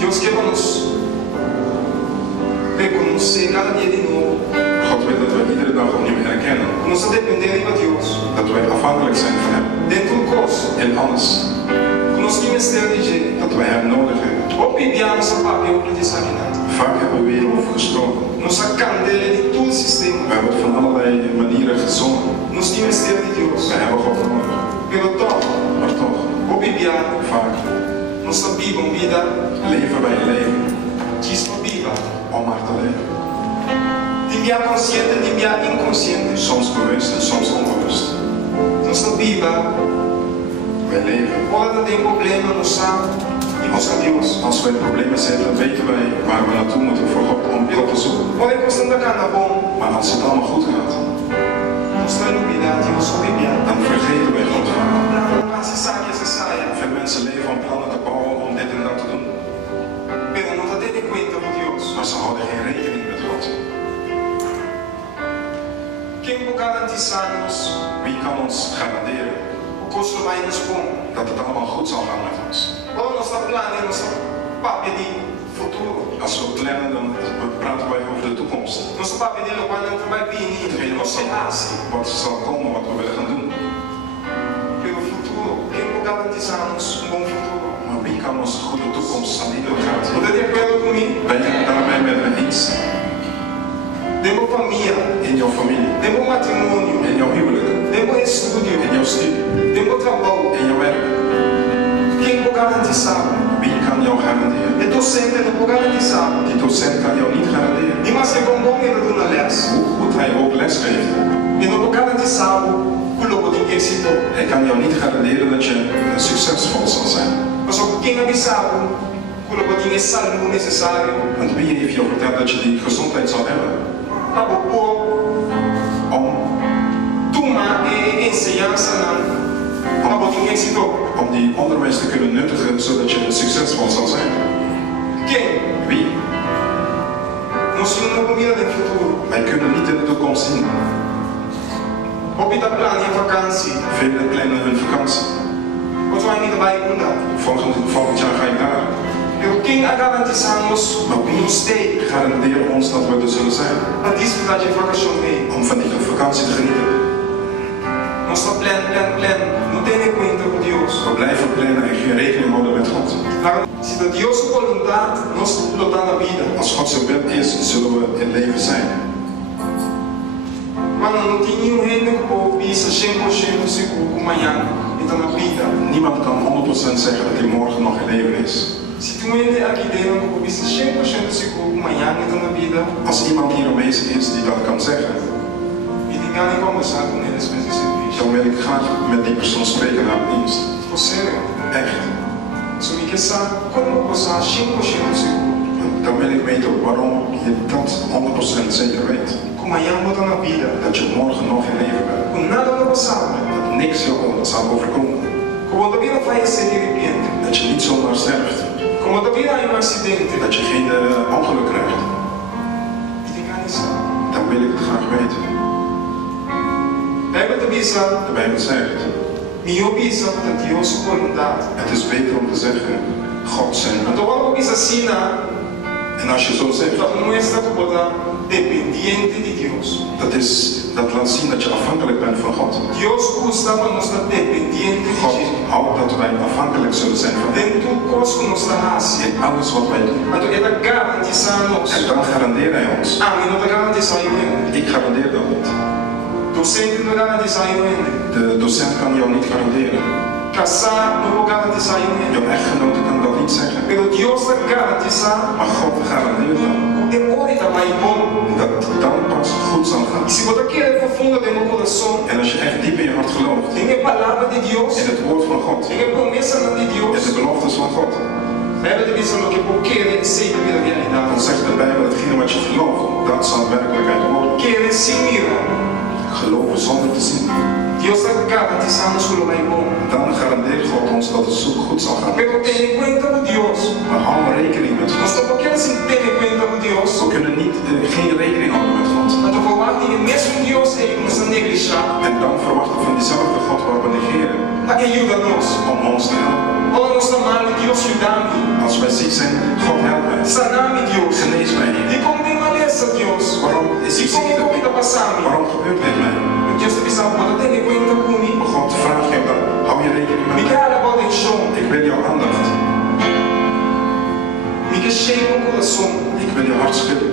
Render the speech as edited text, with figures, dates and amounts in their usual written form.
Dios queremos reconocer cada dia de novo. God wil dat wij iedere dag opnieuw herkennen Nós dependemos de Deus. dat wij afhankelijk zijn van Hem. Dentro do curso, In alles. nós temos de Dat wij Hem nodig hebben. opibiamos a papel para desafinar. Vaak hebben we hierover gesproken. Nossa candela de todo o sistema. We hebben het van allerlei manieren gezongen. Nós temos de Deus. Wij hebben God nodig. Pelo toque, Maar toch, opibiar, vaak nossa vida, leven wij een leven diz no Bíblia. om maar te leven. Tibia consciente, tibia inconsciente. Soms bewust en soms onbewust. Nossa Bíblia, Wij leven. quando tem problema, nós sabemos e nós a Deus. Als wij problemen zitten, dan weten wij waar we naartoe moeten voor God om God te zoeken. Quando é questão da cana bom, Maar als het allemaal goed gaat, nós não novidade, nós opibiar. dan vergeten wij God. Não se sabe essa saia. Veel mensen leven om plannen te bouwen om dit en dat te doen. Pero não está tendo conta com Deus. Maar ze houden geen rekening met God. Quem pode garantizar-nos Wie kan ons garanderen o custo vai nos bom? dat het allemaal goed zal gaan met ons? Qual nossa plano, nossa papel de futuro? Als we plannen, dan praten wij over de toekomst. Nosso papel de local não vai vir, Hetgeen não se hace. wat zal komen, wat we willen gaan doen. Pelo futuro, quem pode garantizar-nos bom futuro? Maar wie kan ons een goede toekomst aan die garanteren? Você tem acordo comigo? Ben je het daarmee met me eens? Demo família, In jouw familie, demo matrimônio, in jouw huwelijk, demo estudo, in jouw studie, demo trabalho. in jouw werk. Quem pode garantizar? Wie kan jou garanderen? É docente, não pode garantizar. Die docent kan jou niet garanderen. E mas é bom ele na les. Hoe goed hij ook les geeft. E não pode garantizar o logo de êxito. Hij kan jou niet garanderen dat je succesvol zal zijn. Mas quem avisava o logo de saúde necessário. Want wie heeft jou verteld dat je die gezondheid zal hebben? Para pôr Om, tomar ensinança na logo de êxito. om die onderwijs te kunnen nuttigen zodat je succesvol zal zijn. Quem? Wie? Nós não comida do futuro. Wij kunnen niet in de toekomst zien. Opita plano em vacância. Velen plannen hun vakantie. Mas vai ainda vai mudar. Volgend jaar ga je daar. Eu quem a garantizamos Maar wie nos tem garandeert ons dat we er zullen zijn? a desfrutar de vacação aí. Om van die vakantie te genieten. Nós só plan. Não tem nem conta com Deus. We blijven plannen en geen rekening houden met God. Se da Deus vontade, nós lutar na vida. Als God zijn wil is, zullen we in leven zijn. Mas não tem nenhum reino que pisa 100% seguro amanhã. Então na vida. Niemand kan 100% zeggen dat hij morgen nog in leven is. Se tu entra aqui dentro que pisa 100% seguro amanhã, então na vida. Als iemand hier aanwezig is die dat kan zeggen, E ninguém nem conversar com eles para esse serviço. dan wil ik graag met die persoon spreken na het dienst. Sério? Echt. Se me quer saber como passar 100% seguro. Dan wil ik weten waarom je dat 100% zeker weet. Com amanhã muda na vida. Dat je morgen nog in leven bent. Com nada no passado. Dat niks jou zal overkomen. Como a vida vai ser de repente. Dat je niet zomaar sterft. Como a vida é acidente. Dat je geen ongeluk krijgt. E ninguém sabe. Dan wil ik het graag weten. Bijbel avisa. De Bijbel zegt. Melhor bisa para Deus vontade. Het is beter om te zeggen, God zijn. Então quando bisa assim, En als je zo zegt, não é só para dependiente de Deus. dat laat zien dat je afhankelijk bent van God. Deus gusta para nós estar dependiente de God Ele. houdt dat wij afhankelijk zullen zijn van Hem. Dentro do coisa que nós estamos. In alles wat wij doen. Então ele garantiza nós. En dan garandeert Hij ons. Ah, mas não garantiza eu ainda. Ik garandeer dat niet. Docente não garantiza eu ainda. De docent kan jou niet garanderen. Casar não vou garantizar eu ainda. Jouw echtgenote kan dat niet zeggen. Pero Deus garantiza. Maar God garandeert dat. Demora também bom. Dat dan pas goed zal gaan. E se você quer profundo do meu coração, En als je echt diep in je hart gelooft. tem a palavra de Deus. In het woord van God. Tem a promessa de In Deus. de beloftes van God. A Bíblia diz que por querer sempre vira realidade. Dan zegt de Bijbel, hetgene wat je gelooft, dat zal werkelijkheid worden. Querer sem mirar. Geloven zonder te zien. Deus está garantizando que o vai bom. Dan garandeert God ons dat het zo goed zal gaan. Pero tenha em conta com Deus. Maar hou rekening met Nós God. não podemos ter em conta com Deus. We kunnen geen rekening houden met God. Mas eu vou lá e mesmo Deus é que nos negligenciar. En dan verwachten we van diezelfde God waar we negeren. Ajuda-nos. Om ons te helpen. Quando nós estamos mal, Deus ajudando. Als als wij ziek zijn, God help mij. Sanami Dios. Genees mij, Heer. Die komt niet maar eens Dios. Waarom is Die die komt niet ziekte? ook niet op Asami. Waarom gebeurt dit mij? Just to be something, but then you go into Kuni. Maar God, vraag je dan, hou je rekening met mij. Miguel about the show. Ik wil jouw aandacht. Miguel shame ook de som. Ik wil je hart schudden.